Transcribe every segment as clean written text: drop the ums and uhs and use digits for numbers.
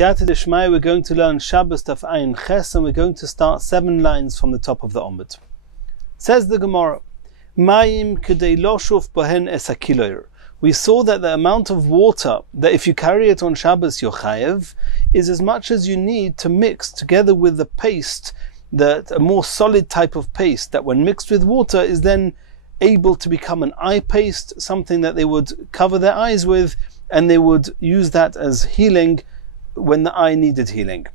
B'siyata Deshmaya, we're going to learn Shabbos Daf Ayin Ches, and we're going to start 7 lines from the top of the Omid. Says the Gemara, Mayim kedei lo shuf bohen es hakiloyer. We saw that the amount of water that if you carry it on Shabbos you're chayev is as much as you need to mix together with the paste, a more solid type of paste that when mixed with water is then able to become an eye paste, something that they would cover their eyes with, and they would use that as healing when the eye needed healing.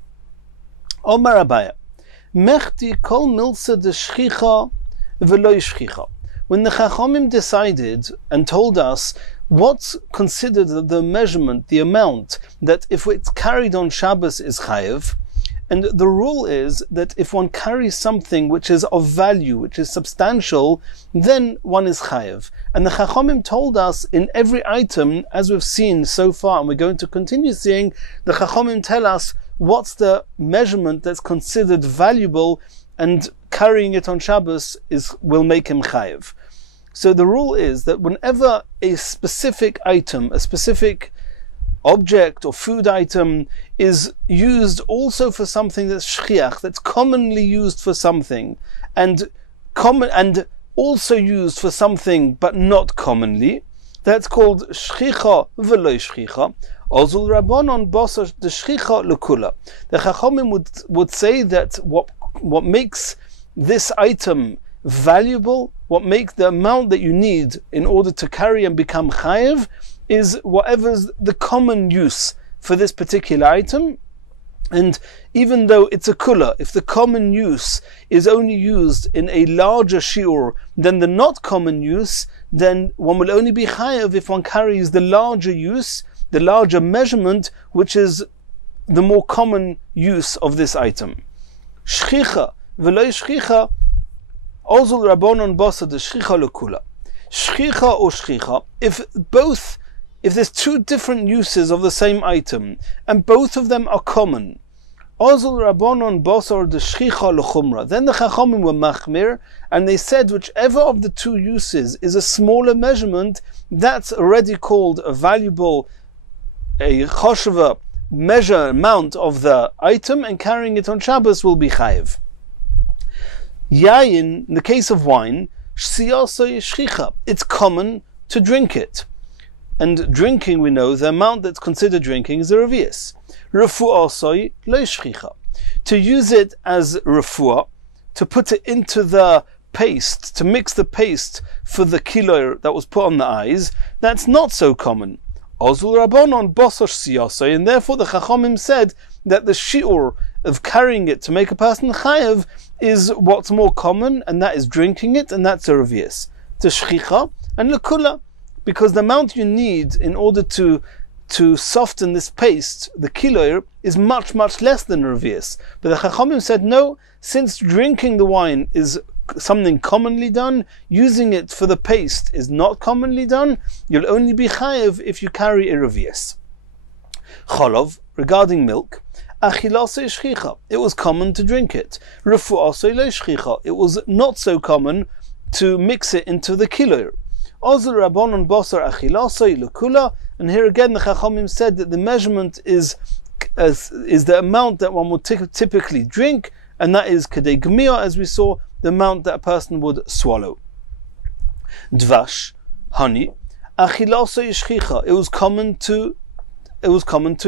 Omar Abaya, Mechti kol milsa de shchicha v'lo shchicha. When the Chachamim decided and told us what's considered the measurement, the amount, that if it's carried on Shabbos is chayev, and the rule is that if one carries something which is of value, which is substantial, then one is chayev. And the Chachamim told us in every item, as we've seen so far, and we're going to continue seeing, the Chachamim tell us what's the measurement that's considered valuable, and carrying it on Shabbos will make him chayev. So the rule is that whenever a specific item, a specific object or food item is used also for something that's shchiach, that's commonly used for something, and also used for something but not commonly, that's called shchicha v'lo shchicha. Ozul rabbanon bosa de shchicha lekula. The Chachamim would say that what makes this item valuable, what makes the amount that you need in order to carry and become chayev, is whatever's the common use for this particular item. And even though it's a kula, if the common use is only used in a larger shiur than the not common use, then one will only be chayev if one carries the larger use, the larger measurement, which is the more common use of this item. Shchicha v'lo shchicha, ozul rabbanon bosa de shchicha lekula. Shchicha or shchicha, if there's two different uses of the same item, and both of them are common, ozul rabbanon bosa de shchicha lechumra, then the Chachamim were machmir, and they said whichever of the two uses is a smaller measurement, that's already called a valuable, a chosheva measure amount of the item, and carrying it on Shabbos will be chayev. Yayin, in the case of wine, shsiyasoi shchicha, it's common to drink it. And drinking, we know, the amount that's considered drinking is a revius. Refu'asoi lo shchicha. To use it as refuah, to put it into the paste, to mix the paste for the kilo that was put on the eyes, that's not so common. Ozul rabbanon bososh siyasoi, and therefore the Chachamim said that the shiur of carrying it to make a person chayev is what's more common, and that is drinking it, and that's a revius. To shchicha and lekula, because the amount you need in order to soften this paste, the kilo, is much, much less than revius. But the Chachamim said no, since drinking the wine is something commonly done, using it for the paste is not commonly done, you'll only be chayev if you carry a revius. Cholov, regarding milk, achilase shchicha, it was common to drink it. Refu'ase lo shchicha, it was not so common to mix it into the kilo. Ozul rabbanon bosar achilase lekula, and here again the Chachamim said that the measurement is the amount that one would typically drink, and that is kedei gmia, as we saw, the amount that a person would swallow. Dvash, honey, achilase shchicha, it was common to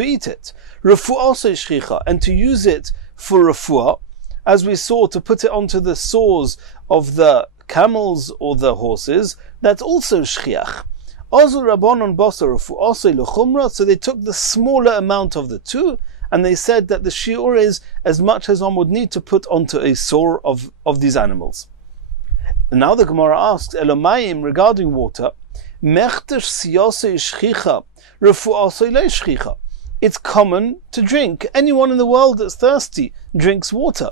eat it. Refu'ase shchicha, and to use it for refuah, as we saw, to put it onto the sores of the camels or the horses, that's also shchiach. Ozul rabbanon bosa refu'ase lechumra, so they took the smaller amount of the two, and they said that the shiur is as much as one would need to put onto a sore of these animals. And now the Gemara asks, Elomayim, regarding water, mechtash siyase shchicha, refu'ase lo shchicha. It's common to drink. Anyone in the world that's thirsty drinks water.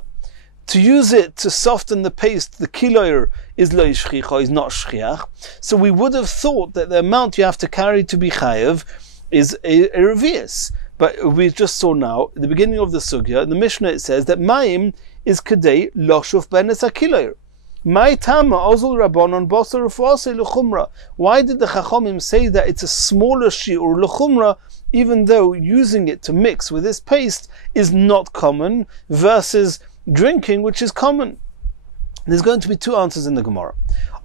To use it to soften the paste, the kilo is lo shchicha, is not shchiach. So we would have thought that the amount you have to carry to be chayev is a revius. But we just saw now, at the beginning of the sugya, in the Mishnah it says that mayim is kedei loshuf benes hakilo. Why did the Chachamim say that it's a smaller shi'ur l'chumra, even though using it to mix with this paste is not common, versus drinking, which is common? There's going to be two answers in the Gemara.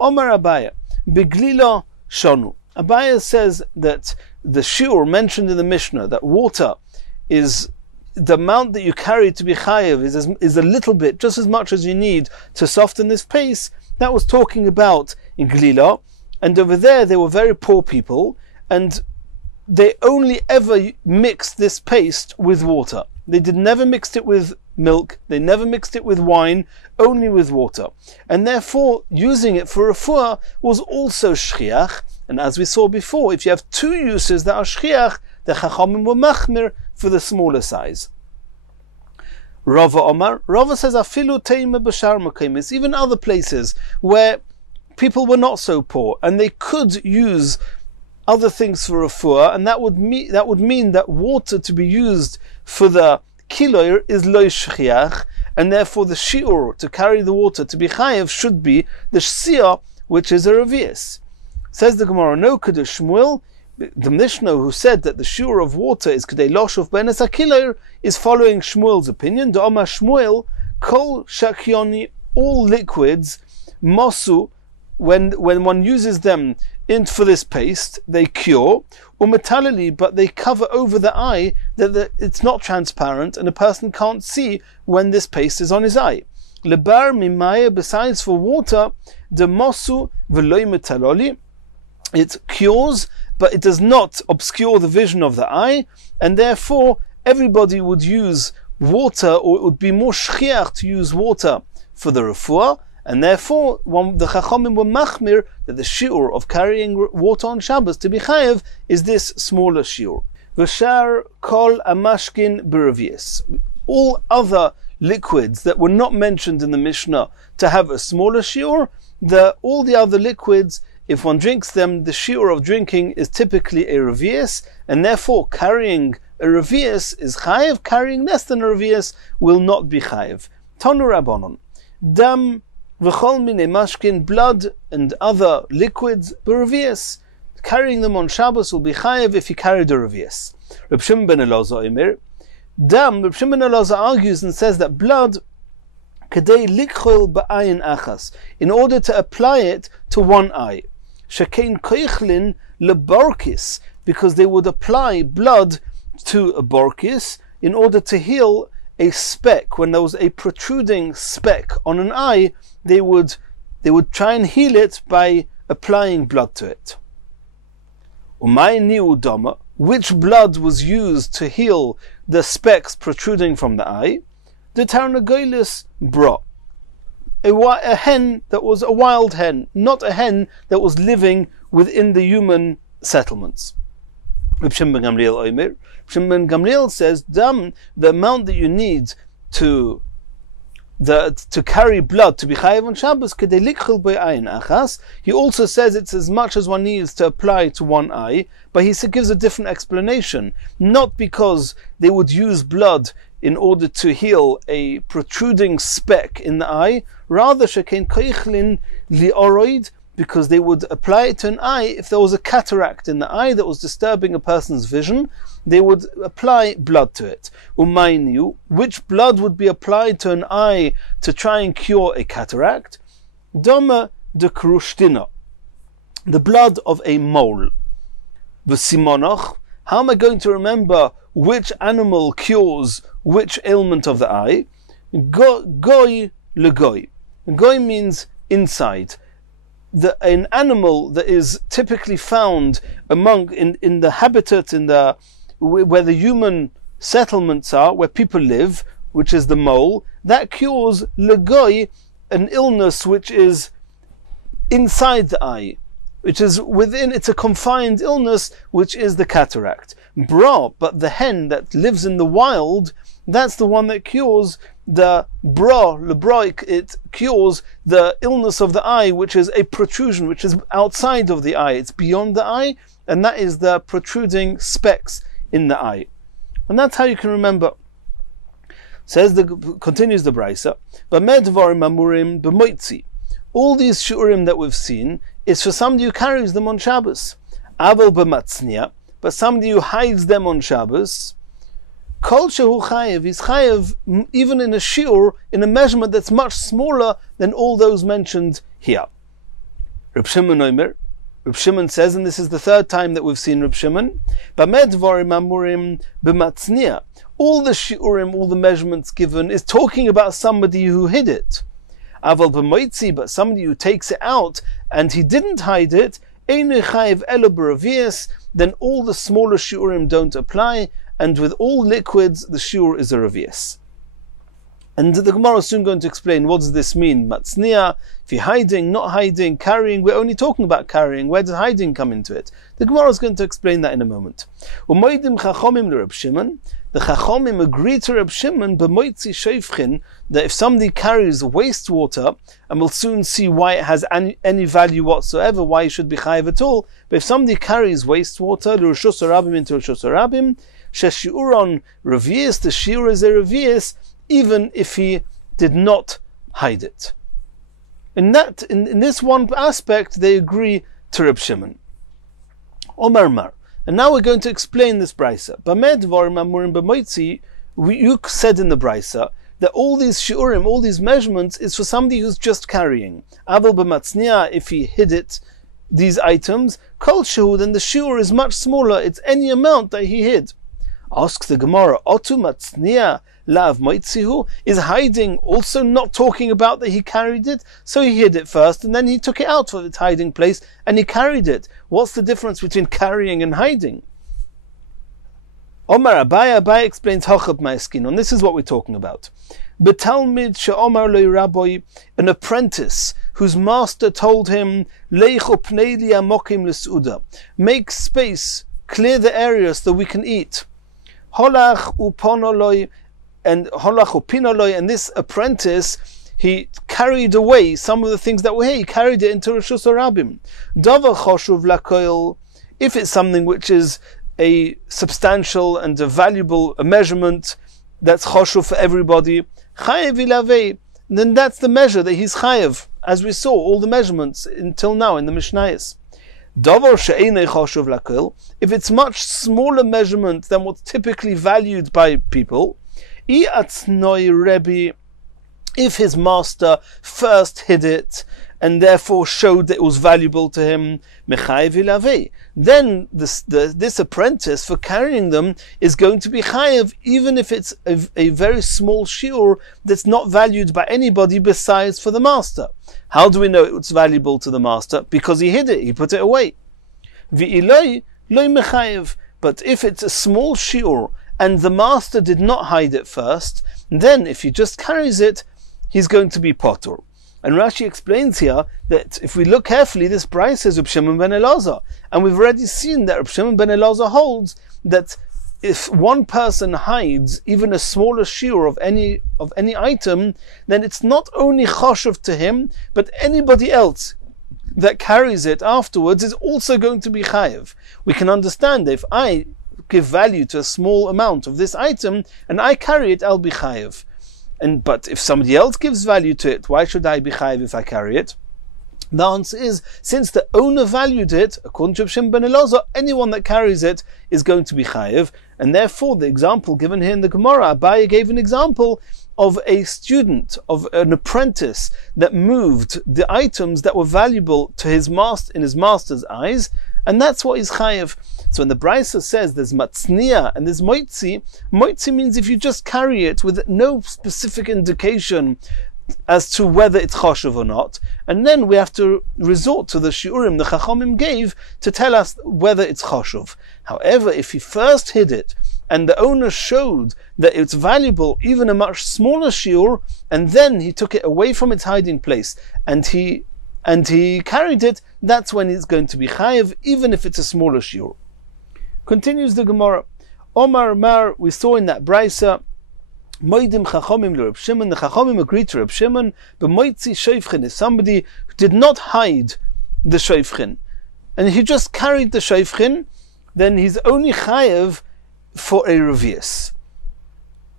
Omar Abaya, Beglila Shonu. Abaya says that the shi'ur mentioned in the Mishnah, that water is the amount that you carry to be chayev is a little bit, just as much as you need to soften this paste. That was talking about in Glila, and over there they were very poor people, and they only ever mixed this paste with water. They never mixed it with milk, they never mixed it with wine, only with water. And therefore, using it for refuah was also shchiach, and as we saw before, if you have two uses that are shchiach, the chachamim were machmir for the smaller size. Rava Omar, Rava says, afilu teima b'shar makemis, even other places where people were not so poor, and they could use other things for refuah, and that would mean that water to be used for the kiloir is lo shchiach, and therefore the shi'ur to carry the water to be chayev should be the shsia, which is a revius. Says the Gemara, no Kedush Shmuel, the Mishnah who said that the shi'ur of water is kedei loshuf benes akiloir is following Shmuel's opinion. The Omar Shmuel, kol shakyoni, all liquids, mosu, when one uses them for this paste, they cure, umetalili, but they cover over the eye, that it's not transparent and a person can't see when this paste is on his eye. Lebar mimaya, besides for water, the mosu v'loi metaloli, it cures, but it does not obscure the vision of the eye, and therefore everybody would use water, or it would be more shchiach to use water for the refuah, and therefore the Chachamim were machmir that the shi'ur of carrying water on Shabbos to be chayev is this smaller shi'ur. V'shar kol amashkin b'revius. All other liquids that were not mentioned in the Mishnah to have a smaller shi'ur, all the other liquids, if one drinks them, the shi'ur of drinking is typically a revius, and therefore carrying a revius is chayev, carrying less than a revius will not be chayev. Tanu Rabbanon, dam v'chol minei mashkin, blood and other liquids, b'revius. Carrying them on Shabbos will be chayev if you carried a revius. Reb Shimon ben Elazar Omer, dam, Reb Shimon ben Elazar argues and says that blood, kedei likchol ba'ayin achas, in order to apply it to one eye. Shekein koichlin leborkis, because they would apply blood to a borkis in order to heal a speck. When there was a protruding speck on an eye, they would try and heal it by applying blood to it. Umay niudama, which blood was used to heal the specks protruding from the eye? The tarnagolis bra, a hen that was a wild hen, not a hen that was living within the human settlements. Reb Shimon ben Gamliel Omer, Reb Shimon ben Gamliel says, the amount that you need to carry blood to be chayev on Shabbos, kedei likchol b'ayin achas. He also says it's as much as one needs to apply to one eye, but he gives a different explanation. Not because they would use blood in order to heal a protruding speck in the eye, rather shekein koichlin lioroid, because they would apply it to an eye if there was a cataract in the eye that was disturbing a person's vision. They would apply blood to it. Umayniu, which blood would be applied to an eye to try and cure a cataract? Doma de krushtina, the blood of a mole. V'simonoch, how am I going to remember which animal cures which ailment of the eye? Goy legoy. Goy means inside. An animal that is typically found in the habitat, where the human settlements are, where people live, which is the mole, that cures legoy, an illness which is inside the eye, which is within, it's a confined illness, which is the cataract. Bra, but the hen that lives in the wild, that's the one that cures the bra, lebroik, it cures the illness of the eye, which is a protrusion, which is outside of the eye, it's beyond the eye, and that is the protruding specks in the eye. And that's how you can remember. Continues the Braisa, all these shiurim that we've seen is for somebody who carries them on Shabbos. Aval b'matznia, but somebody who hides them on Shabbos, kol shehu chayev, he's chayev even in a shiur, in a measurement that's much smaller than all those mentioned here. Reb Shimon Omer, Reb Shimon says, and this is the third time that we've seen Reb Shimon, Bamed dvarim amurim b'matznia. All the shiurim, all the measurements given, is talking about somebody who hid it. Aval b'moitzi, but somebody who takes it out and he didn't hide it, einu chayev elo b'revius, then all the smaller shiurim don't apply, and with all liquids the shiur is a revius. And the Gemara is soon going to explain what does this mean. Matznia, if you're hiding, not hiding, carrying, we're only talking about carrying. Where does hiding come into it? The Gemara is going to explain that in a moment. Umoidim chachomim l'Reb Shimon. The chachomim agree to Reb Shimon b'moitzi sheifchin, that if somebody carries wastewater, and we'll soon see why it has any value whatsoever, why it should be chayiv at all, but if somebody carries wastewater l'Rishus Harabim into Rishus Harabim, sheshiuron revius, the shiur is a revius, even if he did not hide it. In this one aspect, they agree to Reb Shimon. Omar Mar. And now we're going to explain this brisa. Bamed dvarim amurim b'moitzi, you said in the brisa that all these shiurim, all these measurements, is for somebody who's just carrying. Aval b'matznia, if he hid it, these items, kol shehu, then the shiur is much smaller. It's any amount that he hid. Asks the Gemara, Otu matznia lav moitzihu, is hiding also not talking about that he carried it? So he hid it first and then he took it out of its hiding place and he carried it. What's the difference between carrying and hiding? Omar Abai explains Hachab Ma'eskinon. This is what we're talking about. Betalmid she'omar loy rabbi, an apprentice whose master told him, Leichu pnei li amokim l'suda, make space, clear the area so that we can eat. Holach uponoloy, and holach upinoloy, and this apprentice, he carried away some of the things that were here. He carried it into Rishus Harabim. Davar choshuv lakoil, if it's something which is a substantial and a valuable measurement that's choshuv for everybody, chayev ilavei, then that's the measure that he's chayev, as we saw all the measurements until now in the Mishnayos. Davar she'einei choshuv lakoil, if it's much smaller measurement than what's typically valued by people, i'atznoi rebi, if his master first hid it and therefore showed that it was valuable to him, mechayev ilavei, then this apprentice for carrying them is going to be chayev, even if it's a very small shiur that's not valued by anybody besides for the master. How do we know it's valuable to the master? Because he hid it, he put it away. V'iloi loy mechayev, but if it's a small shiur and the master did not hide it first, then if he just carries it, he's going to be potur. And Rashi explains here that if we look carefully, this brayso says Reb Shimon ben Elazar, and we've already seen that Reb Shimon ben Elazar holds that if one person hides even a smaller shiur of any item, then it's not only choshev to him, but anybody else that carries it afterwards is also going to be chayev. We can understand that if I give value to a small amount of this item and I carry it, I'll be chayev. But if somebody else gives value to it, why should I be chayev if I carry it? The answer is, since the owner valued it, according to Reb Shimon ben Elazar, anyone that carries it is going to be chayev, and therefore the example given here in the Gemara, Abaye gave an example of a student, of an apprentice that moved the items that were valuable to his master in his master's eyes, and that's what is chayev. So when the brayso says there's matznia and there's moitzi, moitzi means if you just carry it with no specific indication as to whether it's choshev or not, and then we have to resort to the shiurim the chachomim gave to tell us whether it's choshev. However, if he first hid it and the owner showed that it's valuable, even a much smaller shiur, and then he took it away from its hiding place and he carried it, that's when it's going to be chayev, even if it's a smaller shiur. Continues the Gemara. Omar Mar, we saw in that brayso, Moidim chachomim l'Reb Shimon, the chachomim agreed to Reb Shimon, but moitzi sheifchin is somebody who did not hide the sheifchin, and he just carried the sheifchin, then he's only chayev for a revius.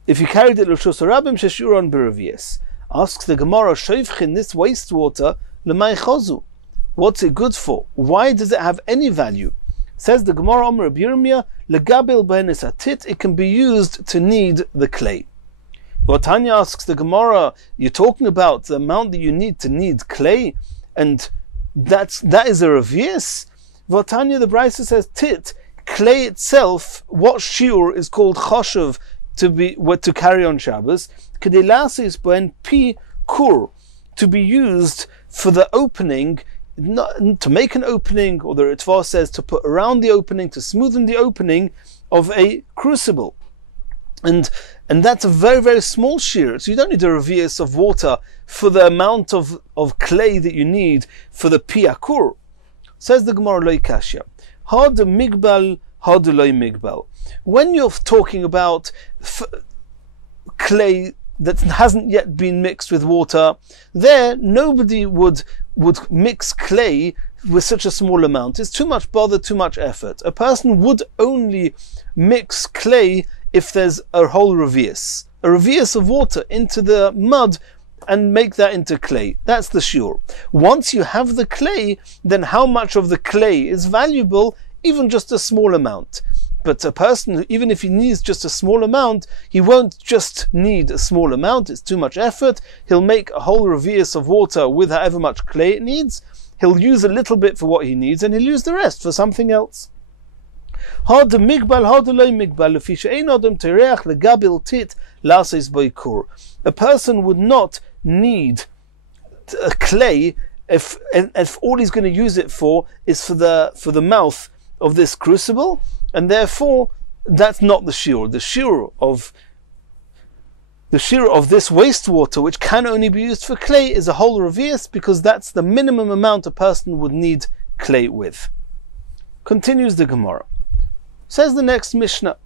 If he carried it l'Rishus Harabim, sheshuron b'revius. Asks the Gemara, sheifchin, this wastewater, lemay chozu. What's it good for? Why does it have any value? Says the Gemara, Omer Rabbi Yirmiyah, legabil behenes atit, it can be used to knead the clay. But Tanya asks the Gemara, you're talking about the amount that you need to knead clay, and that is a revius? But Tanya, the Brisa says, tit, clay itself, what shiur is called choshev to carry on Shabbos, kedelasis ben pi kur, to be used for the opening, not to make an opening, or the Ritva says to put around the opening, to smoothen the opening of a crucible. And that's a very, very small shear. So you don't need a revius of water for the amount of clay that you need for the piakur. Says the Gemara loy kashya. Had migbal, had loy migbal. When you're talking about clay that hasn't yet been mixed with water, there nobody would mix clay with such a small amount. It's too much bother, too much effort. A person would only mix clay if there's a whole revius of water into the mud and make that into clay. That's the shiur. Once you have the clay, then how much of the clay is valuable? Even just a small amount. But a person, even if he needs just a small amount, he won't just need a small amount. It's too much effort. He'll make a whole revius of water with however much clay it needs. He'll use a little bit for what he needs, and he'll use the rest for something else. A person would not need a clay if all he's going to use it for is for the mouth of this crucible, and therefore that's not the shiur. The shiur of this wastewater, which can only be used for clay, is a whole revius, because that's the minimum amount a person would need clay with. Continues the Gemara. Says the next Mishnah,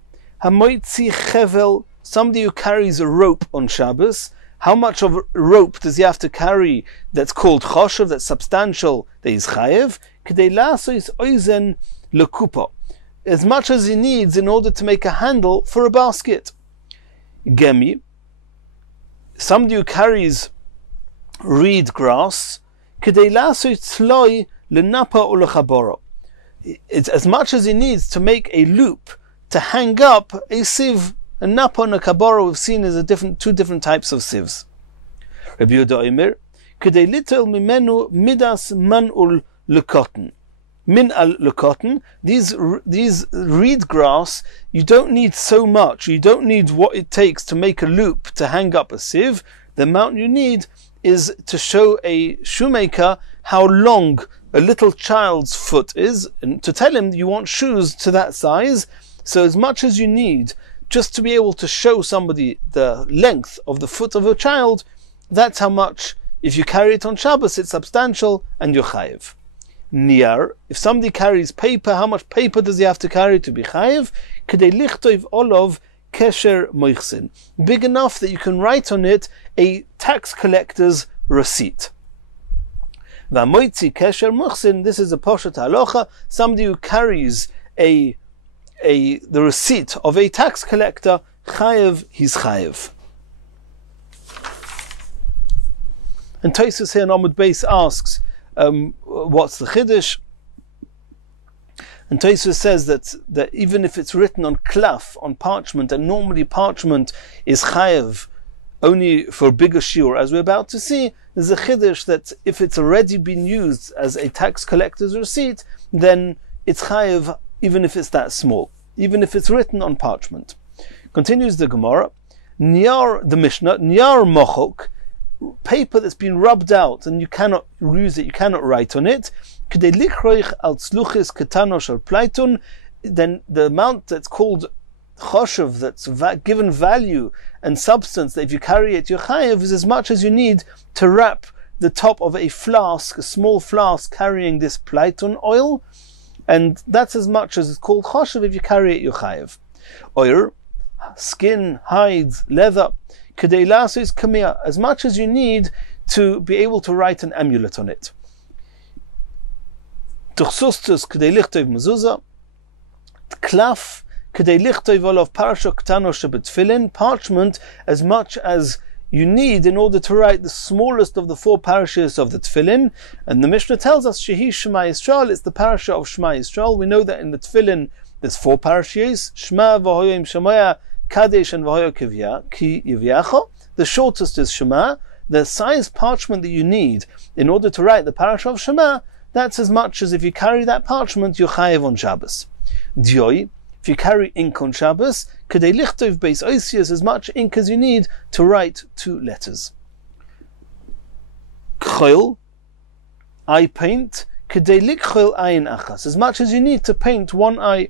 Hamoitzi chevel, somebody who carries a rope on Shabbos. How much of a rope does he have to carry that's called choshev, that's substantial, that he's chayev? K'dei lasos oizen lekupa, as much as he needs in order to make a handle for a basket. Gemi, somebody who carries reed grass, k'dei lasos tzloi lenapa ulechaboro, it's as much as he needs to make a loop to hang up a sieve. A napa and a kabara we've seen is two different types of sieves. Rabbi Yehuda Omer, kedei litel mimenu midas manul lekotten. Min al lekotten. These reed grass, you don't need so much. You don't need what it takes to make a loop to hang up a sieve. The amount you need is to show a shoemaker how long a little child's foot is, and to tell him you want shoes to that size. So as much as you need just to be able to show somebody the length of the foot of a child, that's how much. If you carry it on Shabbos, it's substantial and you're chayev. Niyar, if somebody carries paper, how much paper does he have to carry to be chayev? Kedei lichtov olov kesher moichsin, big enough that you can write on it a tax collector's receipt. V'amoitzi kesher moichsin, this is a poshet halacha, somebody who carries the receipt of a tax collector, chayev, he's chayev. And Tosfos here in Amud Beis asks, what's the chiddush? And Tosfos says that even if it's written on klaf, on parchment, and normally parchment is chayev only for bigger shiur, as we're about to see, there's a chiddush that if it's already been used as a tax collector's receipt, then it's chayev even if it's that small, even if it's written on parchment. Continues the Gemara, Niyar, the Mishnah, Niyar mochok, paper that's been rubbed out and you cannot use it, you cannot write on it, then the amount that's called choshev, that's given value and substance, that if you carry it, your chayev, is as much as you need to wrap the top of a flask, a small flask carrying this pleiton oil, and that's as much as it's called choshev. If you carry it, your chayev. Oil, skin, hides, leather, kedei lasos kamia, as much as you need to be able to write an amulet on it. Tuchsustus kedei lichtov mezuzah, klaf kedei lichtov olav parasha ktano shebetfilin, parchment, as much as you need in order to write the smallest of the 4 parashas of the Tefillin. And the Mishnah tells us, Shehi Shema Yisrael, it's the parasha of Shema Yisrael. We know that in the Tefillin there's 4 parashas, Shema v'hoyo im Shemaya, Kadesh and v'hoyo ki yivyacho. The shortest is Shema. The size parchment that you need in order to write the parasha of Shema, that's as much as if you carry that parchment, you're chayev on Shabbos. Dioi, if you carry ink on Shabbos, kedei lichtov beis oisias, as much ink as you need to write 2 letters. Kchoil, eye paint, kedei likchoil ayin achas, as much as you need to paint 1 eye.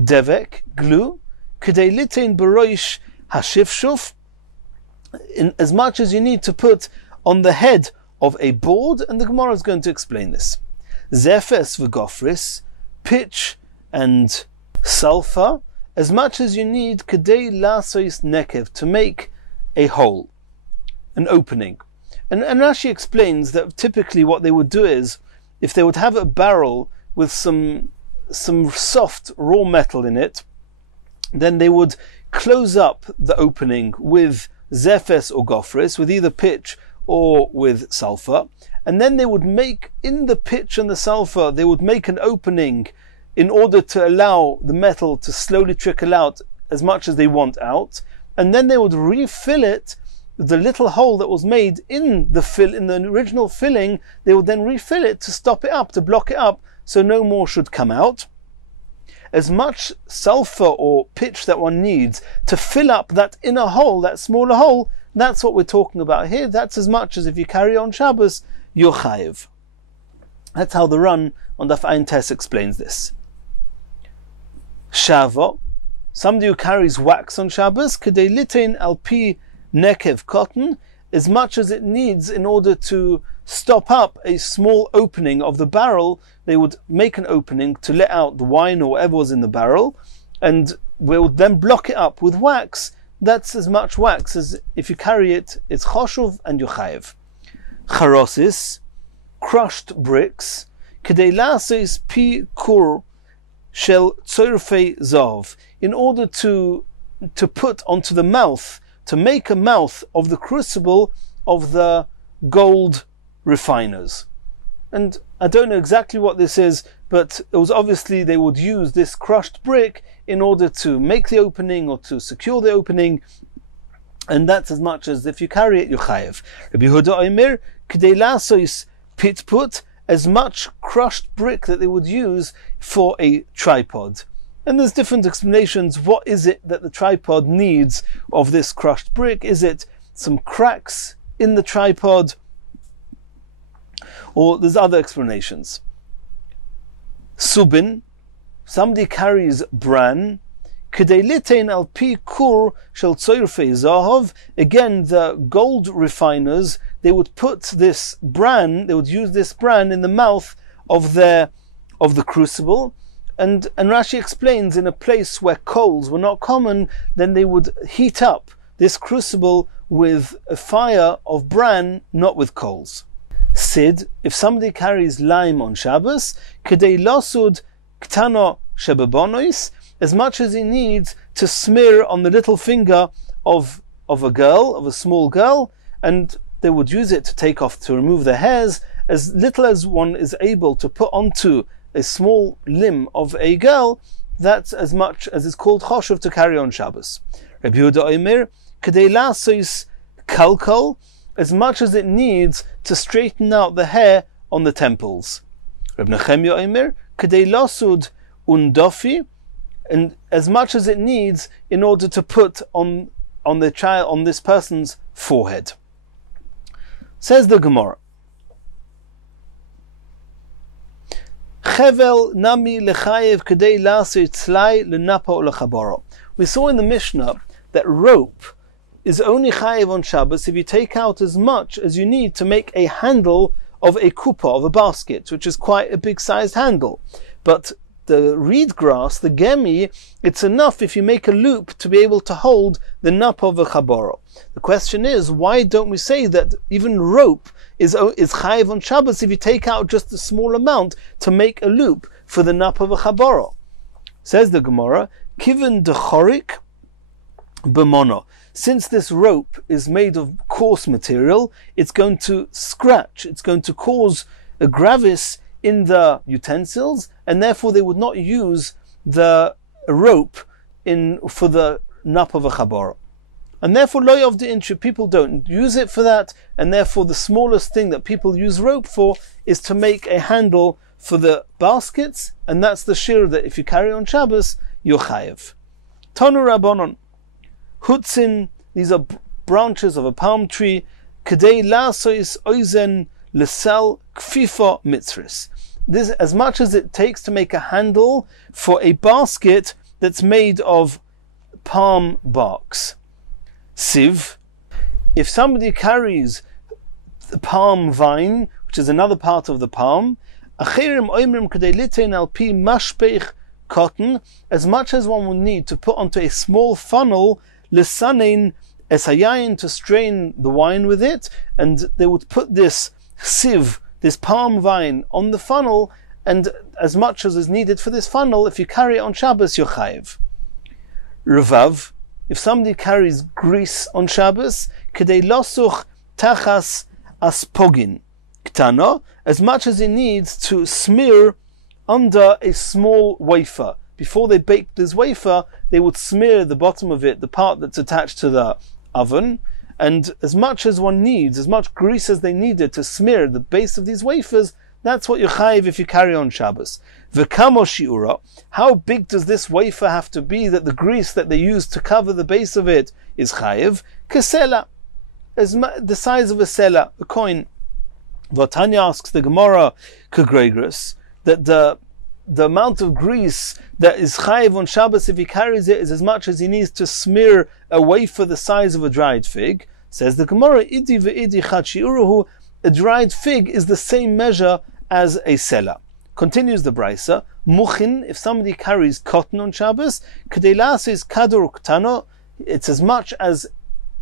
Devek, glue, kedei litein beroish hashifshuf, as much as you need to put on the head of a board, and the Gemara is going to explain this. Zefes v'gofris, pitch and sulfur, as much as you need kedei lasois nekev, to make a hole, an opening. And Rashi explains that typically what they would do is, if they would have a barrel with some soft raw metal in it, then they would close up the opening with zefes or gofris, with either pitch or with sulfur, and then they would make, in the pitch and the sulfur, they would make an opening in order to allow the metal to slowly trickle out as much as they want out, and then they would refill it, the little hole that was made in the original filling, they would then refill it to stop it up, to block it up, so no more should come out. As much sulfur or pitch that one needs to fill up that inner hole, that smaller hole, that's what we're talking about here. That's as much as if you carry on Shabbos, you're chayiv. That's how the Ran on Daf Ayin Tes explains this. Shavo, somebody who carries wax on Shabbos, kedei litein al pi nekev cotton, as much as it needs in order to stop up a small opening of the barrel. They would make an opening to let out the wine or whatever was in the barrel, and we would then block it up with wax. That's as much wax as if you carry it, it's choshuv and you're chayiv. Charosis, crushed bricks, kedei lasis pi kur shel tzorfei zav, in order to put onto the mouth, to make a mouth of the crucible of the gold refiners. And I don't know exactly what this is, but it was obviously they would use this crushed brick in order to make the opening or to secure the opening, and that's as much as if you carry it, you're chayev. Rabbi Yehuda Omer, kedei lasos pitput, as much crushed brick that they would use for a tripod. And there's different explanations. What is it that the tripod needs of this crushed brick? Is it some cracks in the tripod? Or there's other explanations. Subin, somebody carries bran, kedei litein al pi kur shel tzorfei zahav. Again, the gold refiners, they would put this bran, they would use this bran in the mouth of the crucible. And Rashi explains, in a place where coals were not common, then they would heat up this crucible with a fire of bran, not with coals. Sid, if somebody carries lime on Shabbos, kedei losud ktano shebabonois, as much as he needs to smear on the little finger of a girl, of a small girl, and they would use it to remove the hairs, as little as one is able to put onto a small limb of a girl. That's as much as is called choshev to carry on Shabbos. Rabbi Yehuda Omer, kedei lasos kalkal, as much as it needs to straighten out the hair on the temples. Rabbi Nechemia Omer, kedei lasud undofi, and as much as it needs in order to put on this person's forehead. Says the Gemara, Chevel nami lechayev kedei laso tzlai lenapa o lechabaro. We saw in the Mishnah that rope is only chayev on Shabbos if you take out as much as you need to make a handle of a kupa, of a basket, which is quite a big sized handle. But the reed grass, the gemi, it's enough if you make a loop to be able to hold the napa of a chabaro. The question is, why don't we say that even rope is chayev on Shabbos if you take out just a small amount to make a loop for the napa of a chabaro? Says the Gemara, kiven dechorik b'mono. Since this rope is made of coarse material, it's going to scratch, it's going to cause a gravis in the utensils, and therefore they would not use the rope for the nap of a chabara. And therefore, lo of the inch, people don't use it for that, and therefore the smallest thing that people use rope for is to make a handle for the baskets, and that's the shir that if you carry on Shabbos, you're chayev. Tanu Rabbanon. Hutzin, these are branches of a palm tree. Kedei lasois oizen lesel kfifa mitzris. This, as much as it takes to make a handle for a basket that's made of palm barks. Siv, if somebody carries the palm vine, which is another part of the palm, achirim oimrim kedei litein al pi mashpech cotton, as much as one will need to put onto a small funnel, lisanein esayayin, to strain the wine with it, and they would put this sieve, this palm vine, on the funnel, and as much as is needed for this funnel, if you carry it on Shabbos, you're chayiv. Revav, if somebody carries grease on Shabbos, kedei losuch tachas aspogin ktano, as much as he needs to smear under a small wafer. Before they baked this wafer, they would smear the bottom of it, the part that's attached to the oven, and as much as one needs, as much grease as they needed to smear the base of these wafers, that's what you're chayiv if you carry on Shabbos. V'kamo shi'ura, how big does this wafer have to be that the grease that they use to cover the base of it is chayiv? Kesela, the size of a sela, a coin. Tanya asks the Gemara, Kagregris, that the amount of grease that is chayiv on Shabbos if he carries it is as much as he needs to smear a wafer the size of a dried fig. Says the Gemara, Idi ve'idi chad shi'uruhu, a dried fig is the same measure as a sela. Continues the Brisa, Muchin, if somebody carries cotton on Shabbos, Kedelas is kadur ktano, it's as much as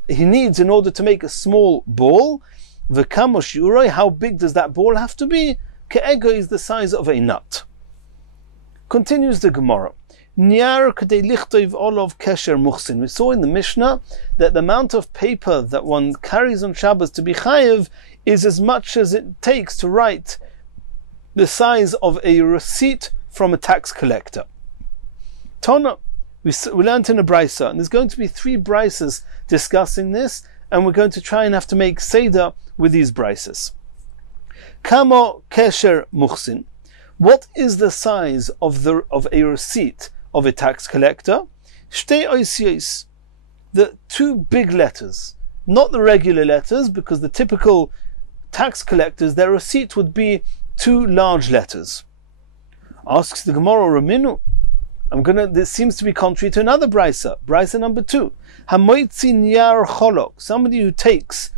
he needs in order to make a small ball. V'kamo shi'uroi, how big does that ball have to be? Ke'ego is the size of a nut. Continues the Gemara. Niar kedei lichtov olov kesher muchsin. We saw in the Mishnah that the amount of paper that one carries on Shabbos to be chayiv is as much as it takes to write the size of a receipt from a tax collector. Tona, we learned in a brisa, and there's going to be 3 brisas discussing this, and we're going to try and have to make seder with these brisas. Kamo kesher muchsin. What is the size of a receipt of a tax collector? Shtei oisiyos, the 2 big letters, not the regular letters, because the typical tax collectors, their receipt would be 2 large letters. Asks the Gemara, Raminu. This seems to be contrary to another brisa. Brisa number 2. Hamoitzi niyar cholok. Somebody who takes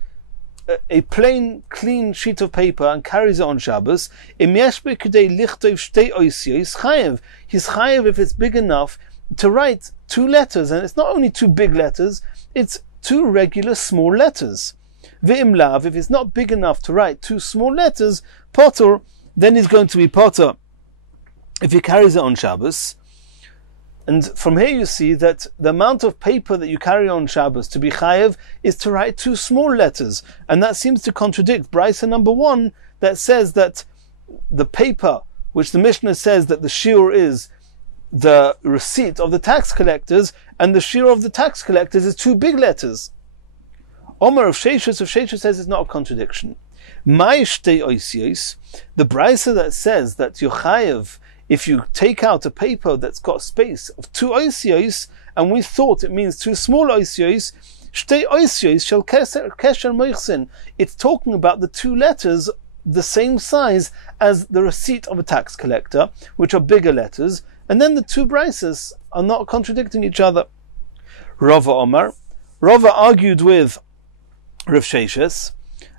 a plain, clean sheet of paper and carries it on Shabbos. Im yeshbe k'dei lichtov shtei oisiyos chayev. He's chayev if it's big enough to write 2 letters, and it's not only 2 big letters; it's 2 regular small letters. Ve'im lav, if it's not big enough to write 2 small letters, potter, then he's going to be potter if he carries it on Shabbos. And from here you see that the amount of paper that you carry on Shabbos to be chayev is to write 2 small letters, and that seems to contradict brisa number 1 that says that the paper, which the Mishnah says that the shiur is the receipt of the tax collectors, and the shiur of the tax collectors is 2 big letters. Omer of Sheshes says it's not a contradiction. My shtei oisiyos, the brisa that says that you're chayev if you take out a paper that's got space of 2 oisiyos, and we thought it means 2 small oisiyos, shtei oisiyos shel kesher moichsin. It's talking about the 2 letters the same size as the receipt of a tax collector, which are bigger letters, and then the 2 brisas are not contradicting each other. Rava Omar, Rava argued with Rav Sheshes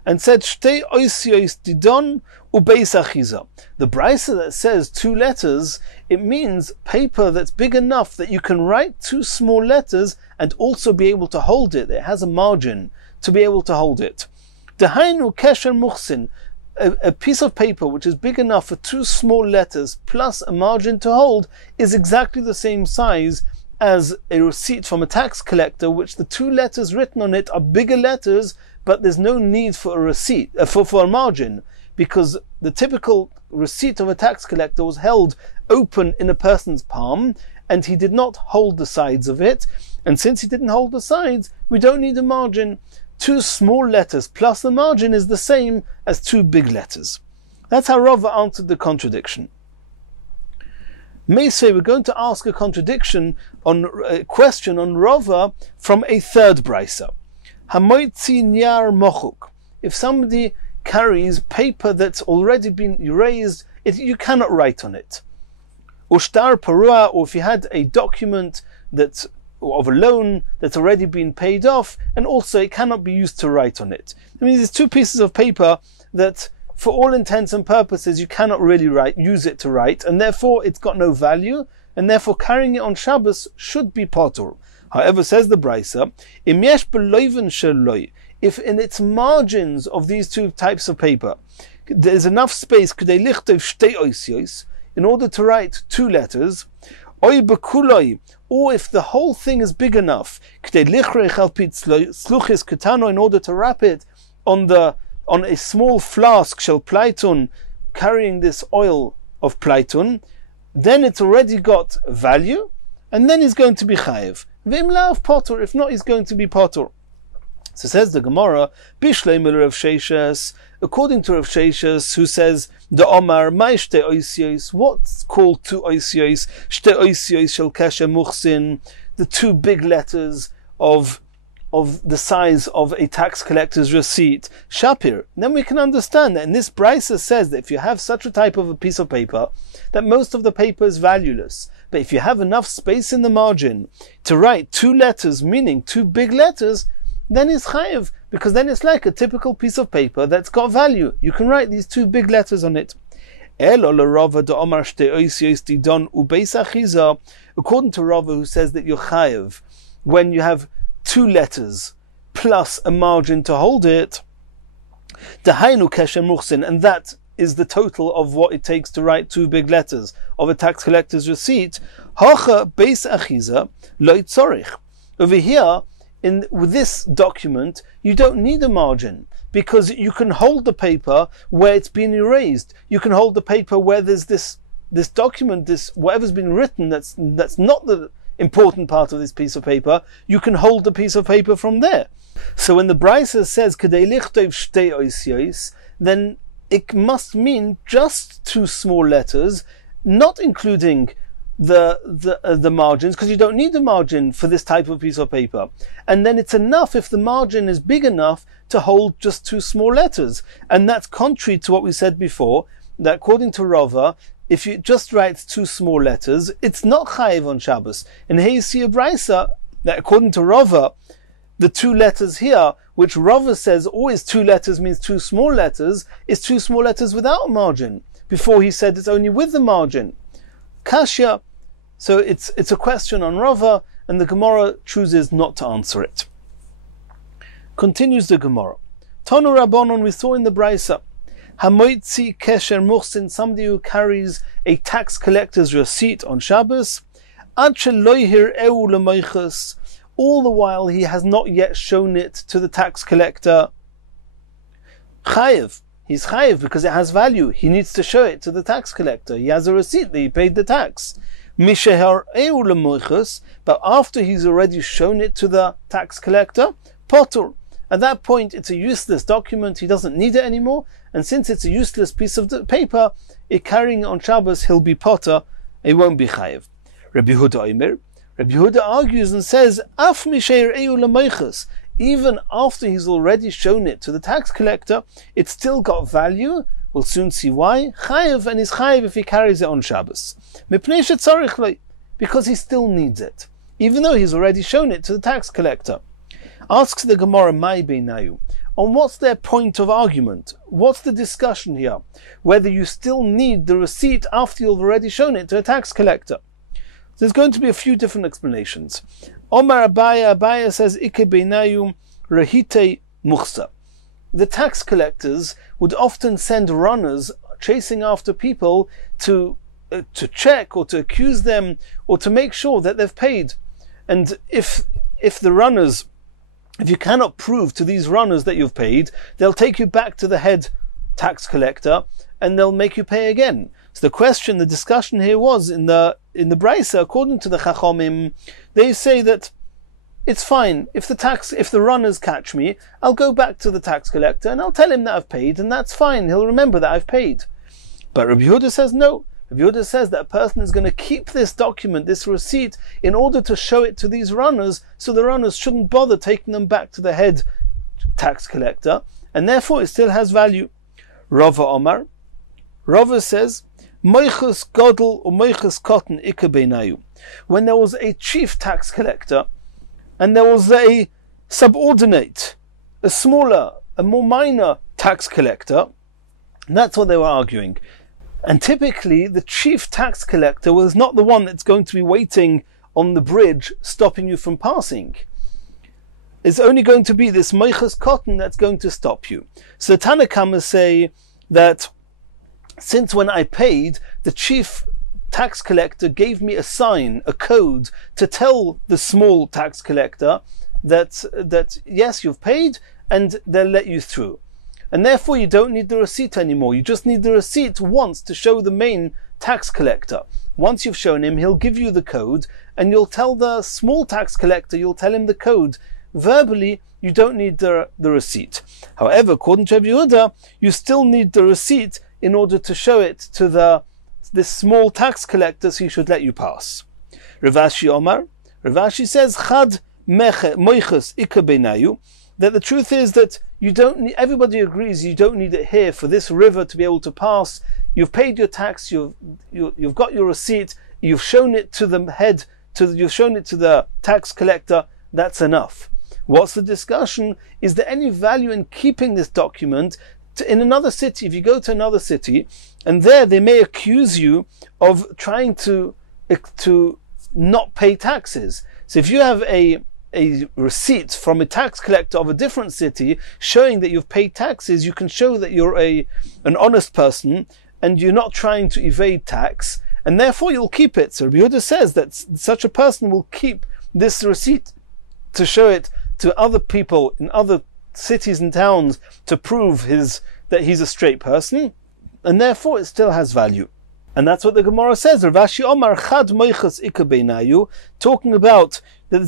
and said, Shtei oisiyos didon ubeis achiza. The brisa that says 2 letters, it means paper that's big enough that you can write 2 small letters and also be able to hold it. It has a margin to be able to hold it. Dehainu kesher muchsin, a piece of paper which is big enough for 2 small letters plus a margin to hold is exactly the same size as a receipt from a tax collector, which the two letters written on it are bigger letters, but there's no need for a receipt, for a margin, because the typical receipt of a tax collector was held open in a person's palm, and he did not hold the sides of it. And since he didn't hold the sides, we don't need a margin. Two small letters plus the margin is the same as two big letters. That's how Rava answered the contradiction. May say we're going to ask a question on Rava from a third brisa. Hamoitzi nyar mochuk. If somebody carries paper that's already been erased, you cannot write on it. Ushtar parua, or if you had a document that's of a loan that's already been paid off, and also it cannot be used to write on it. I mean, there's two pieces of paper that, for all intents and purposes, you cannot really use it to write, and therefore it's got no value, and therefore carrying it on Shabbos should be potur. However, says the Brisa, im yesh b'lobinshtein, if in its margins of these two types of paper there's enough space k'dei lichtov shtei oisiyos, in order to write two letters, oy b'kuloi, or if the whole thing is big enough, k'dei lichrech al pi sluchis ketano, in order to wrap it on a small flask shel plaitun, carrying this oil of plaitun, then it's already got value, and then he's going to be chayiv. V'im la'av potur, if not, he's going to be potur. So says the Gemara, Bishlei Rav Sheshes, according to Rav Sheshes, who says, the Omar, Mai shte oisiyos, what's called two oisiyos? Shte oisiyos shel kesher muchsin, the two big letters of the size of a tax collector's receipt, Shapir. Then we can understand that, and this Brisa says that if you have such a type of a piece of paper, that most of the paper is valueless. But if you have enough space in the margin to write two letters, meaning two big letters, then it's chayiv, because then it's like a typical piece of paper that's got value. You can write these two big letters on it. According to Rava, who says that you're chayiv when you have two letters plus a margin to hold it, and that is the total of what it takes to write two big letters of a tax collector's receipt. Over here, with this document, you don't need a margin, because you can hold the paper where it's been erased. You can hold the paper where there's this document, whatever's been written that's not the important part of this piece of paper, you can hold the piece of paper from there. So when the Brisa says Kedei lichtov shtei oisiyos, then it must mean just two small letters, not including the margins, because you don't need a margin for this type of piece of paper. And then it's enough if the margin is big enough to hold just two small letters. And that's contrary to what we said before, that according to Rava, if you just write two small letters, it's not chayiv on Shabbos. And here you see a brisa that according to Rava, the two letters here, which Rava says always two letters means two small letters, is two small letters without a margin. Before he said it's only with the margin. Kashya. So it's a question on Rava, and the Gemara chooses not to answer it. Continues the Gemara. Tanu Rabbanon, we saw in the Brisa, Hamoitzi kesher muchsin, somebody who carries a tax collector's receipt on Shabbos, ad shelo yir'eu lemoiches, all the while he has not yet shown it to the tax collector. Chayiv. He's chayiv because it has value. He needs to show it to the tax collector. He has a receipt that he paid the tax. But after he's already shown it to the tax collector, potur. At that point, it's a useless document. He doesn't need it anymore. And since it's a useless piece of paper, carrying it on Shabbos, he'll be potter. It won't be chayiv. Rabbi Yehuda argues and says, Af even after he's already shown it to the tax collector, it's still got value. We'll soon see why. Chayiv, and he's chayiv if he carries it on Shabbos. Because he still needs it, even though he's already shown it to the tax collector. Asks the Gemara, Mai beinayu, on what's their point of argument? What's the discussion here? Whether you still need the receipt after you've already shown it to a tax collector. There's going to be a few different explanations. Omar Abaya says, Ike beinayu rahite muchsa. The tax collectors would often send runners chasing after people to check or to accuse them or to make sure that they've paid. and if you cannot prove to these runners that you've paid, they'll take you back to the head tax collector and they'll make you pay again. So the discussion here was in the Brisa, according to the Chachomim, they say that it's fine. If the runners catch me, I'll go back to the tax collector and I'll tell him that I've paid, and that's fine. He'll remember that I've paid. But Rabbi Yehuda says no. Rabbi Yehuda says that a person is going to keep this document, this receipt, in order to show it to these runners, so the runners shouldn't bother taking them back to the head tax collector, and therefore it still has value. Rava Omar. Rava says, Moichus Godel or Moichus Cotton Ika Beinayu. When there was a chief tax collector, and there was a subordinate, a smaller, a more minor tax collector, that's what they were arguing. And typically, the chief tax collector was not the one that's going to be waiting on the bridge, stopping you from passing. It's only going to be this Moichus Cotton that's going to stop you. So Tanakhama say that since when I paid, the chief tax collector gave me a sign, a code, to tell the small tax collector that yes, you've paid, and they'll let you through. And therefore you don't need the receipt anymore. You just need the receipt once to show the main tax collector. Once you've shown him, he'll give you the code, and you'll tell the small tax collector, you'll tell him the code. Verbally, you don't need the receipt. However, according to Rabbi Yehuda, you still need the receipt in order to show it to this small tax collector, so he should let you pass. Rav Ashi Omar. Rav Ashi says, Chad moichus ika beinayu, that the truth is that you don't need, everybody agrees you don't need it here for this river to be able to pass. You've paid your tax, you've got your receipt, you've shown it to the you've shown it to the tax collector, that's enough. What's the discussion? Is there any value in keeping this document in another city? If you go to another city, and there they may accuse you of trying to not pay taxes. So if you have a receipt from a tax collector of a different city showing that you've paid taxes, you can show that you're an honest person and you're not trying to evade tax, and therefore you'll keep it. So Rabbi Yehuda says that such a person will keep this receipt to show it to other people in other cities and towns to prove that he's a straight person, and therefore it still has value. And that's what the Gemara says. Rav Ashi Omar Chad Moichas Ika Beinayu, talking about that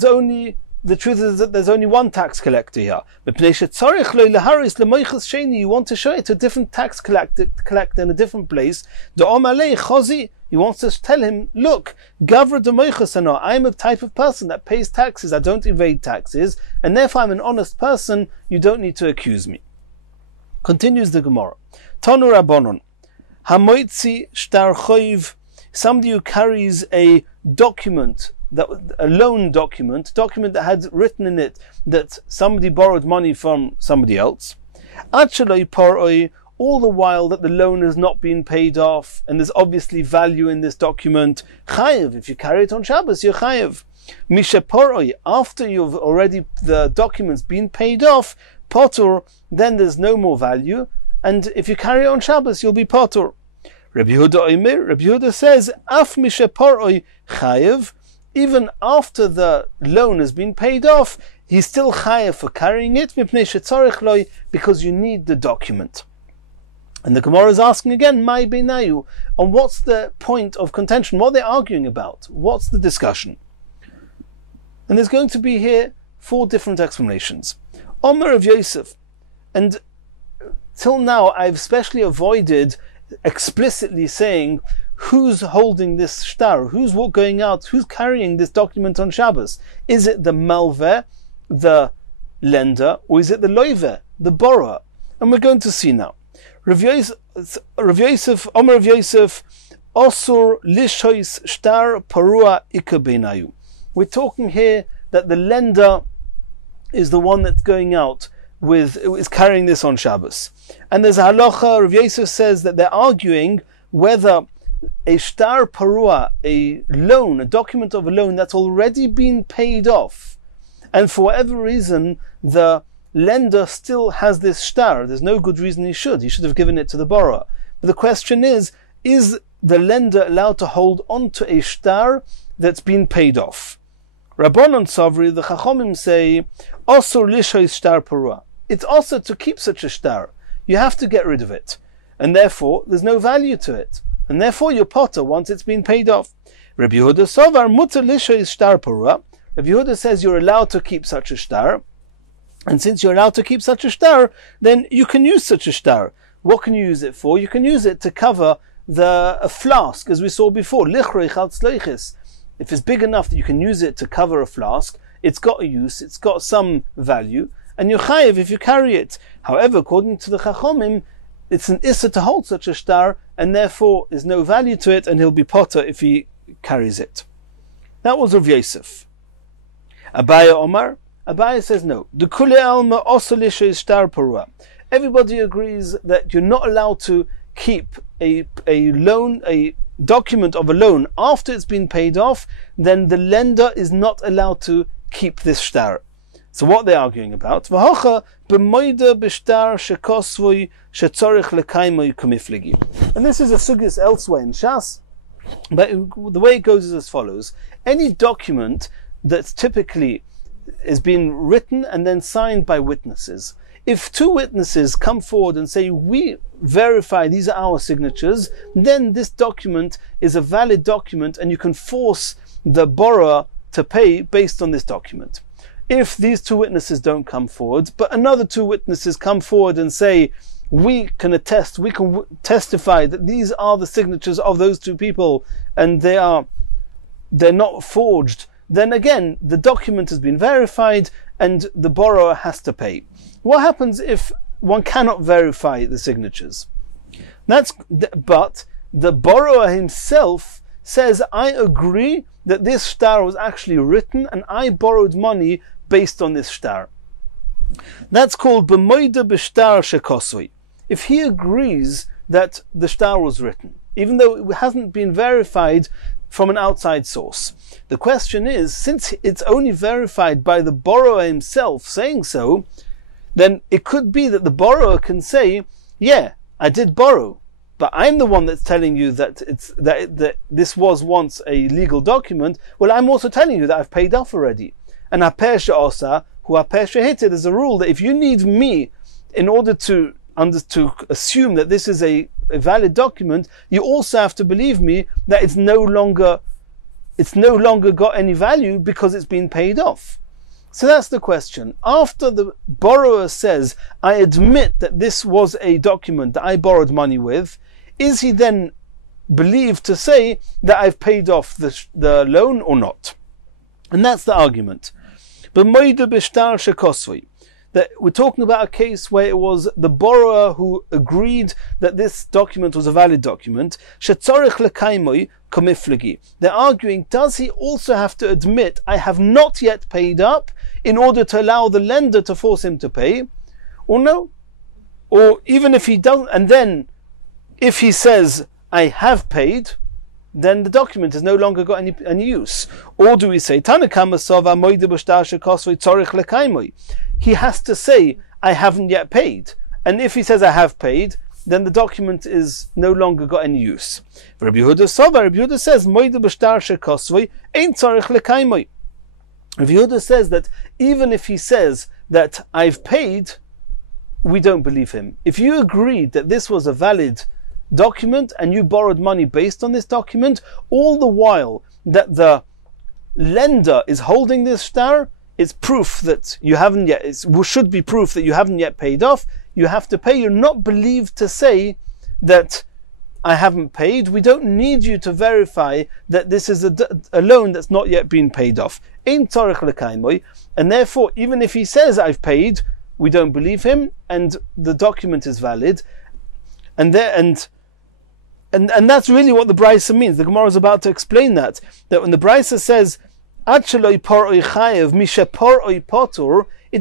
the truth is that there's only one tax collector here. You want to show it to a different tax collector in a different place. He wants to tell him, look, I'm a type of person that pays taxes, I don't evade taxes, and therefore I'm an honest person, you don't need to accuse me. Continues the Gemara. Tanu Rabbanon, Hamoitzi Shtar Choiv, somebody who carries a document, a loan document that had written in it that somebody borrowed money from somebody else, all the while that the loan has not been paid off, and there's obviously value in this document. Chayev, if you carry it on Shabbos, you're chayev. Misha after you've already, the document's been paid off, potur, then there's no more value, and if you carry it on Shabbos, you'll be potur. Rabbi Yehuda says, Af misha chayev, even after the loan has been paid off, he's still chayev for carrying it, because you need the document. And the Gemara is asking again, Mai beinayu, on what's the point of contention? What are they arguing about? What's the discussion? And there's going to be here 4 different explanations. Omer of Yosef, and till now I've specially avoided explicitly saying who's holding this shtar, who's going out, who's carrying this document on Shabbos. Is it the malveh, the lender, or is it the loive, the borrower? And we're going to see now. Rav Yosef, Omer Rav Yosef, Osur lishois shtar parua ika beinayu. We're talking here that the lender is the one that's going out is carrying this on Shabbos. And there's a halacha, Rav Yosef says that they're arguing whether a shtar parua, a loan, a document of a loan that's already been paid off, and for whatever reason the lender still has this shtar. There's no good reason he should have given it to the borrower. But the question is the lender allowed to hold on to a shtar that's been paid off? Rabbanon Savri, the Chachomim say, Osur lishois shtar parua. It's also to keep such a shtar. You have to get rid of it. And therefore, there's no value to it. And therefore, you're potter once it's been paid off. Rabbi Yehuda Sovar, mutter lishois shtar parua. Rabbi Yehuda says you're allowed to keep such a shtar. And since you're allowed to keep such a shtar, then you can use such a shtar. What can you use it for? You can use it to cover a flask, as we saw before. If it's big enough that you can use it to cover a flask, it's got a use, it's got some value, and you're chayiv if you carry it. However, according to the Chachomim, it's an issa to hold such a shtar, and therefore there's no value to it, and he'll be potter if he carries it. That was Rav Yosef. Abaya Omar. Abaya says no. The kule alma osolisha is shtar parua. Everybody agrees that you're not allowed to keep a loan, a document of a loan after it's been paid off. Then the lender is not allowed to keep this shtar. So what they're arguing about? V'hocha b'moida b'shtar shekosvui shetzorich lekaimoi kumifligi. And this is a sugis elsewhere in Shas, but the way it goes is as follows: any document that's typically is being written and then signed by witnesses. If two witnesses come forward and say, we verify these are our signatures, then this document is a valid document and you can force the borrower to pay based on this document. If these two witnesses don't come forward, but another two witnesses come forward and say, we can attest, we can testify that these are the signatures of those two people and they're not forged, then again, the document has been verified and the borrower has to pay. What happens if one cannot verify the signatures? But the borrower himself says, I agree that this shtar was actually written and I borrowed money based on this shtar. That's called b'moida b'shtar shekosui. If he agrees that the shtar was written, even though it hasn't been verified from an outside source. The question is, since it's only verified by the borrower himself saying so, then it could be that the borrower can say, yeah, I did borrow, but I'm the one that's telling you that that this was once a legal document. Well, I'm also telling you that I've paid off already. And haper she'osa, hu haper shehited, is a rule that if you need me in order to assume that this is a valid document, you also have to believe me that it's no longer got any value because it's been paid off. So that's the question. After the borrower says, I admit that this was a document that I borrowed money with, is he then believed to say that I've paid off the loan or not? And that's the argument. That we're talking about a case where it was the borrower who agreed that this document was a valid document. They're arguing, does he also have to admit, I have not yet paid up, in order to allow the lender to force him to pay? Or no? Or even if he doesn't, and then if he says, I have paid, then the document has no longer got any use. Or do we say, he has to say, I haven't yet paid. And if he says, I have paid, then the document is no longer got any use. Rabbi Yehuda says, Rabbi Yehuda says that even if he says that I've paid, we don't believe him. If you agreed that this was a valid document and you borrowed money based on this document, all the while that the lender is holding this shtar, it's proof that you haven't yet, it should be proof that you haven't yet paid off. You have to pay. You're not believed to say that I haven't paid. We don't need you to verify that this is a loan that's not yet been paid off. And therefore, even if he says I've paid, we don't believe him, and the document is valid. And that's really what the Brisa means. The Gemara is about to explain that when the Brisa says, it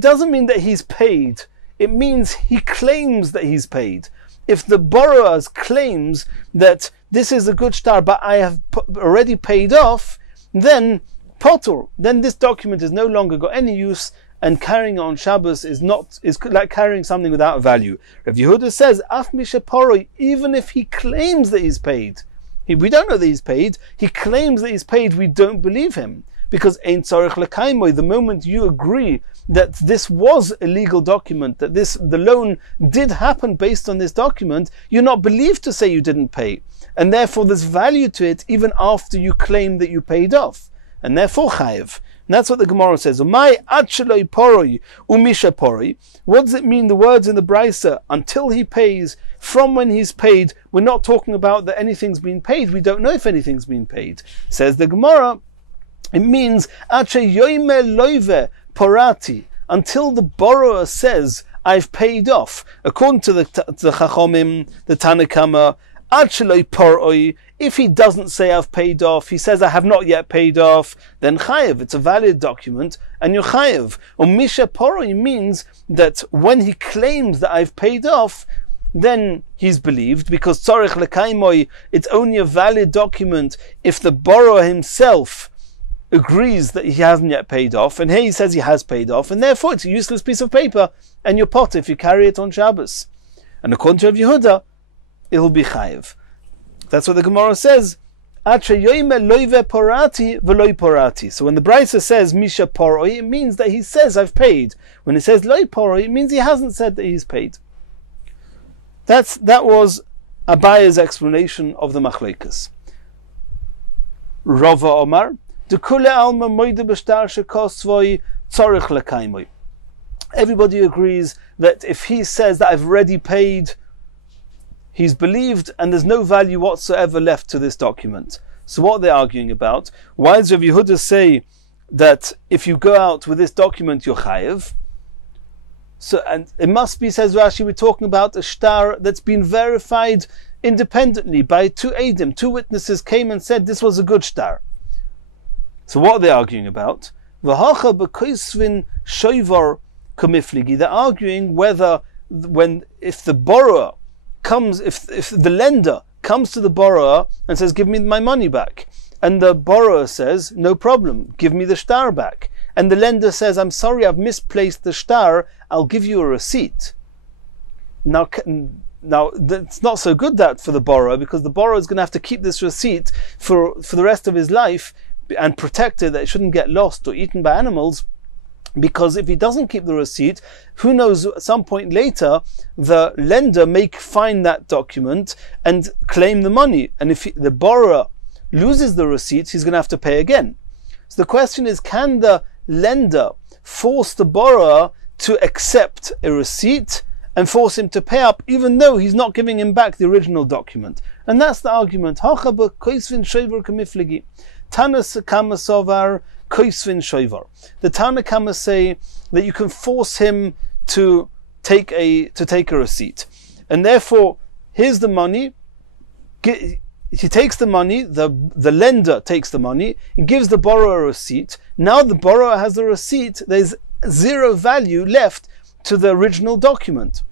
doesn't mean that he's paid. It means he claims that he's paid. If the borrower claims that this is a good shtar, but I have already paid off, then potur, then this document has no longer got any use, and carrying on Shabbos is like carrying something without value. Rav Yehuda says, Af mishaporoi, even if he claims that he's paid, We don't know that he's paid. He claims that he's paid. We don't believe him. Because ein tzarich lekaimoy, the moment you agree that this was a legal document, that the loan did happen based on this document, you're not believed to say you didn't pay. And therefore there's value to it even after you claim that you paid off. And therefore chayev. And that's what the Gemara says. Umay acheloi poroi umisha poroi. What does it mean, the words in the Brisa, until he pays, from when he's paid? We're not talking about that anything's been paid. We don't know if anything's been paid. Says the Gemara, it means yoime loive porati, until the borrower says, I've paid off. According to the Chachomim, the Tanakama, if he doesn't say I've paid off, he says I have not yet paid off, then chayev, it's a valid document, and you're chayev. Misha poroi means that when he claims that I've paid off, then he's believed, because tzarich lekaimoi, it's only a valid document if the borrower himself agrees that he hasn't yet paid off, and here he says he has paid off, and therefore it's a useless piece of paper, and you're pot if you carry it on Shabbos. And according to Rav Yehuda, it'll be chayev. That's what the Gemara says. So when the Brisa says Misha poroi, it means that he says I've paid. When it says Loi poroi, it means he hasn't said that he's paid. That was Abaya's explanation of the Machlekes. Rava Omar, everybody agrees that if he says that I've already paid, he's believed, and there's no value whatsoever left to this document. So what are they arguing about? Why does Rav Yehuda say that if you go out with this document, you're chayev? So, and it must be, says Rashi, we're talking about a shtar that's been verified independently by two eidim. Two witnesses came and said this was a good shtar. So what are they arguing about? They're arguing whether if the borrower comes, if the lender comes to the borrower and says, give me my money back, and the borrower says, no problem, give me the shtar back, and the lender says, I'm sorry, I've misplaced the shtar, I'll give you a receipt. Now it's not so good that for the borrower, because the borrower is going to have to keep this receipt for the rest of his life and protect it, that it shouldn't get lost or eaten by animals. Because if he doesn't keep the receipt, who knows, at some point later, the lender may find that document and claim the money. And if the borrower loses the receipt, he's going to have to pay again. So the question is, can the lender force the borrower to accept a receipt and force him to pay up, even though he's not giving him back the original document? And that's the argument. Tanas Kamasovar Koisvin Shoivar. The Tanakama say that you can force him to take a receipt, and therefore here's the money. He takes the money. The lender takes the money. He gives the borrower a receipt. Now the borrower has the receipt. There's zero value left to the original document,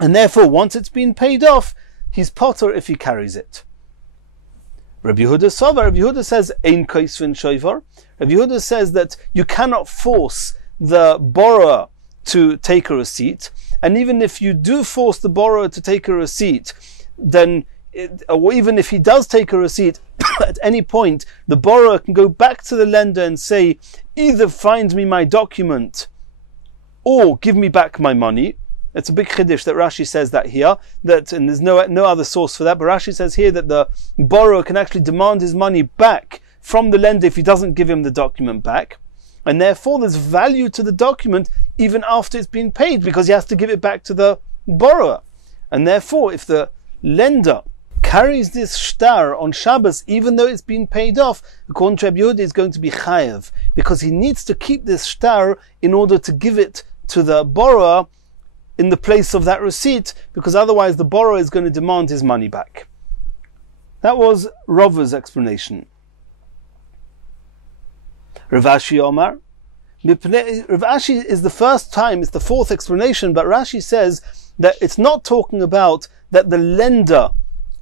and therefore once it's been paid off, he's potter if he carries it. Rabbi Yehuda says ein koisvin shoivar. Rabbi Yehuda says that you cannot force the borrower to take a receipt, and even if you do force the borrower to take a receipt, or even if he does take a receipt, at any point the borrower can go back to the lender and say, either find me my document or give me back my money. It's a big chiddush that Rashi says that here, and there's no other source for that, but Rashi says here that the borrower can actually demand his money back from the lender if he doesn't give him the document back, and therefore there's value to the document even after it's been paid, because he has to give it back to the borrower. And therefore, if the lender carries this shtar on Shabbos, even though it's been paid off, according to Rabbi Yehuda, it's going to be chayev, because he needs to keep this shtar in order to give it to the borrower in the place of that receipt, because otherwise the borrower is going to demand his money back. That was Rava's explanation. Rav Ashi Omar. Rav Ashi is the first time, it's the fourth explanation, but Rashi says that it's not talking about that the lender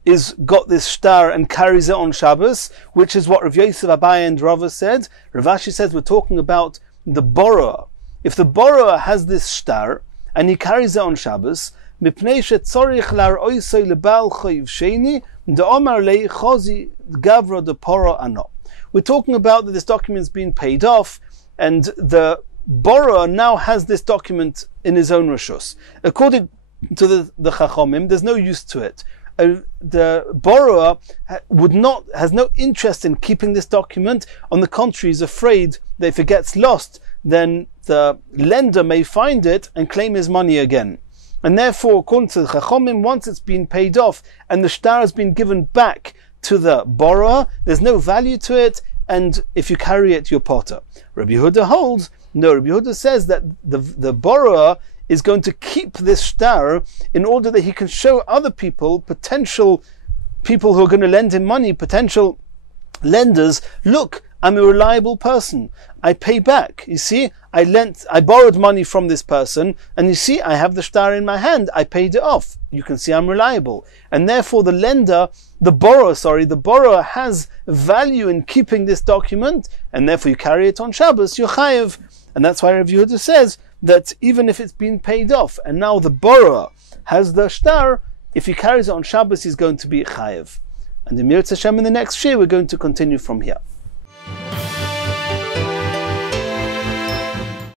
is got this shtar and carries it on Shabbos, which is what Rav Yosef, Abaye and Rava said. Rav Ashi says we're talking about the borrower. If the borrower has this shtar and he carries it on Shabbos, מפני שצורך להראויסו לבעל חייב שני, דאמר לי חוזי גברו דפורו אנו. We're talking about that this document's been paid off, and the borrower now has this document in his own rishus. According to the Chachomim, there's no use to it. The borrower has no interest in keeping this document. On the contrary, he's afraid that if it gets lost, then the lender may find it and claim his money again. And therefore, according to the Chachomim, once it's been paid off and the shtar has been given back to the borrower, there's no value to it, and if you carry it, you're potter. Rabbi Yehuda holds, no, Rabbi Yehuda says that the borrower is going to keep this shtar in order that he can show other people, potential people who are going to lend him money, potential lenders, look, I'm a reliable person. I pay back. You see, I borrowed money from this person, and you see, I have the shtar in my hand. I paid it off. You can see I'm reliable. And therefore the borrower has value in keeping this document, and therefore you carry it on Shabbos, you're chayev. And that's why Rav Yehuda says that even if it's been paid off, and now the borrower has the shtar, if he carries it on Shabbos, he's going to be chayev. And in Mir Hashem in the next year, we're going to continue from here.